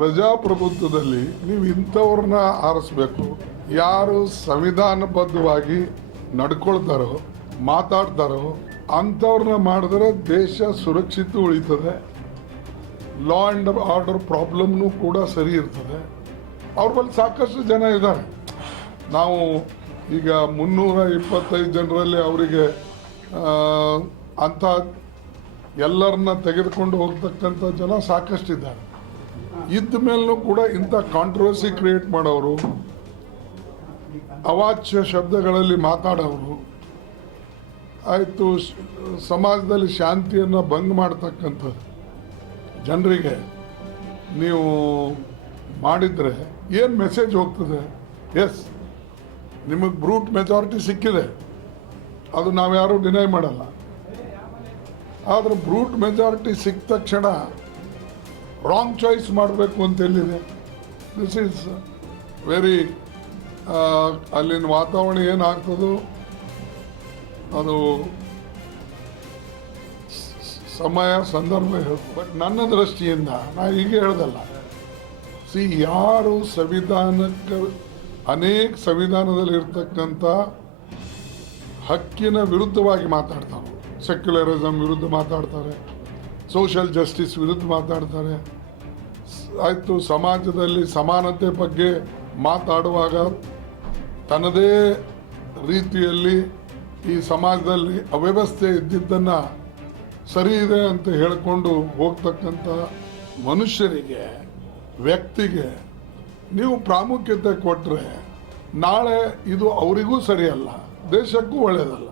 ಪ್ರಜಾಪ್ರಭುತ್ವದಲ್ಲಿ ನೀವು ಇಂಥವ್ರನ್ನ ಆರಿಸ್ಬೇಕು, ಯಾರು ಸಂವಿಧಾನಬದ್ಧವಾಗಿ ನಡ್ಕೊಳ್ತಾರೋ, ಮಾತಾಡ್ತಾರೋ, ಅಂಥವ್ರನ್ನ ಮಾಡಿದ್ರೆ ದೇಶ ಸುರಕ್ಷಿತ ಉಳಿತದೆ. ಲಾ ಆ್ಯಂಡ್ ಆರ್ಡರ್ ಪ್ರಾಬ್ಲಮ್ನು ಕೂಡ ಸರಿ ಇರ್ತದೆ. ಅವ್ರ ಬಳಿ ಸಾಕಷ್ಟು ಜನ ಇದ್ದಾರೆ. ನಾವು ಈಗ ಮುನ್ನೂರ ಇಪ್ಪತ್ತೈದು ಜನರಲ್ಲಿ ಅವರಿಗೆ ಅಂಥ ಎಲ್ಲರನ್ನ ತೆಗೆದುಕೊಂಡು ಹೋಗ್ತಕ್ಕಂಥ ಜನ ಸಾಕಷ್ಟಿದ್ದಾರೆ. ಇದ್ದ ಮೇಲೂ ಕೂಡ ಇಂಥ ಕಾಂಟ್ರವರ್ಸಿ ಕ್ರಿಯೇಟ್ ಮಾಡೋರು, ಅವಾಚ್ಯ ಶಬ್ದಗಳಲ್ಲಿ ಮಾತಾಡೋರು, ಆಯಿತು ಸಮಾಜದಲ್ಲಿ ಶಾಂತಿಯನ್ನು ಭಂಗ್ ಮಾಡ್ತಕ್ಕಂಥದ್ದು ಜನರಿಗೆ ನೀವು ಮಾಡಿದರೆ ಏನು ಮೆಸೇಜ್ ಹೋಗ್ತದೆ? ಎಸ್ ನಿಮಗೆ ಬ್ರೂಟ್ ಮೆಜಾರಿಟಿ ಸಿಕ್ಕಿದೆ. ಅದು ನಾವು ಯಾರೂ ಡಿನೈ ಮಾಡಲ್ಲ. ಆದರೆ ಬ್ರೂಟ್ ಮೆಜಾರಿಟಿ ಸಿಕ್ಕ ತಕ್ಷಣ ರಾಂಗ್ ಚಾಯ್ಸ್ ಮಾಡಬೇಕು ಅಂತ ಎಲ್ಲಿದೆ? ದಿಸ್ ಈಸ್ ವೆರಿ ಅಲ್ಲಿನ ವಾತಾವರಣ ಏನಾಗ್ತದೋ ಅದು ಸಮಯ, ಸಂದರ್ಭ ಬಟ್ ನನ್ನ ದೃಷ್ಟಿಯಿಂದ ನಾ ಹೀಗೆ ಹೇಳ್ದಲ್ಲ. ಸಿ ಯಾರು ಸಂವಿಧಾನಕ್ಕೆ, ಅನೇಕ ಸಂವಿಧಾನದಲ್ಲಿ ಇರ್ತಕ್ಕಂಥ ಹಕ್ಕಿನ ವಿರುದ್ಧವಾಗಿ ಮಾತಾಡ್ತಾರೆ ಸೆಕ್ಯುಲರಿಸಮ್ ವಿರುದ್ಧ ಮಾತಾಡ್ತಾರೆ ಸೋಷಿಯಲ್ ಜಸ್ಟಿಸ್ ವಿರುದ್ಧ ಮಾತಾಡ್ತಾರೆ. ಆಯಿತು, ಸಮಾಜದಲ್ಲಿ ಸಮಾನತೆ ಬಗ್ಗೆ ಮಾತಾಡುವಾಗ ತನ್ನದೇ ರೀತಿಯಲ್ಲಿ ಈ ಸಮಾಜದಲ್ಲಿ ಅವ್ಯವಸ್ಥೆ ಇದ್ದಿದ್ದನ್ನು ಸರಿ ಇದೆ ಅಂತ ಹೇಳಿಕೊಂಡು ಹೋಗ್ತಕ್ಕಂಥ ಮನುಷ್ಯರಿಗೆ, ವ್ಯಕ್ತಿಗೆ ನೀವು ಪ್ರಾಮುಖ್ಯತೆ ಕೊಟ್ಟರೆ ನಾಳೆ ಇದು ಅವರಿಗೂ ಸರಿಯಲ್ಲ, ದೇಶಕ್ಕೂ ಒಳ್ಳೆಯದಲ್ಲ